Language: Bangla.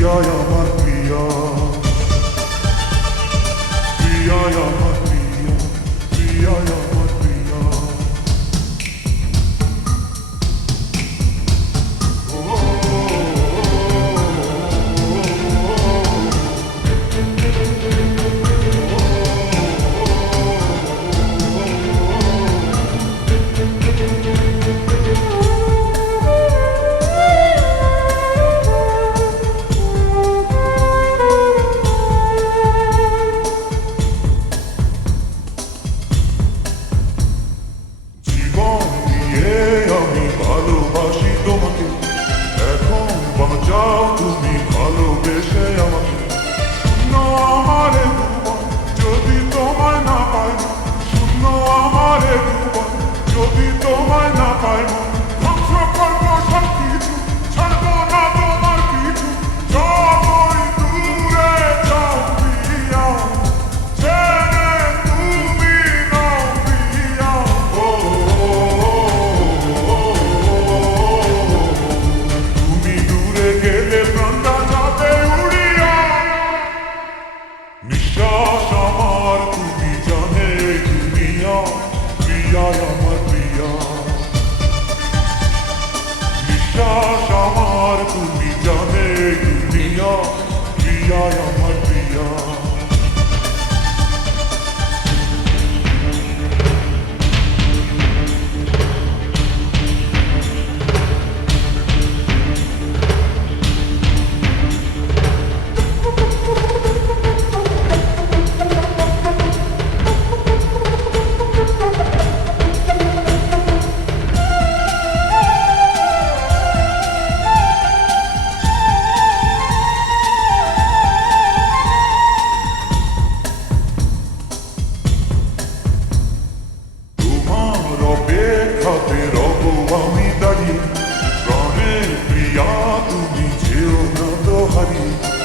প্রিয়ায় আমার প্রিয়া, প্রিয়ায় আমার প্রিয়া, প্রিয়ায় আমার প্রিয়া। জীবন দিয়ে আমি ভালোবাসি তোমাকে, এখন বাঁচাও তুমি ভালোবেসে আমাকে। শূন্য আমারে ভুবন যদি তোমায় না পাই, শূন্য আমারে ভুবন যদি তোমায় না পাই। ধ্বংস করবো সব কিছু, ছাড়বো না তোমার পিছু, যতই দূরে যাও প্রিয়া, ছেড়ে তুমি নাও প্রিয়া। তুমি দূরে গেলে প্রাণটা যাবে উড়িয়া, নিঃশ্বাস আমার তুমি জানে দুনিয়া, প্রিয়ায় আমার প্রিয়া। নিঃশ্বাস আমার তুমি জানে দুনিয়া, প্রিয়ায় আমার প্রিয়া। তোমার অপেক্ষাতে রব আমি দাঁড়িয়ে, প্রাণের প্রিয়া তুমি যেও না তো হারিয়ে।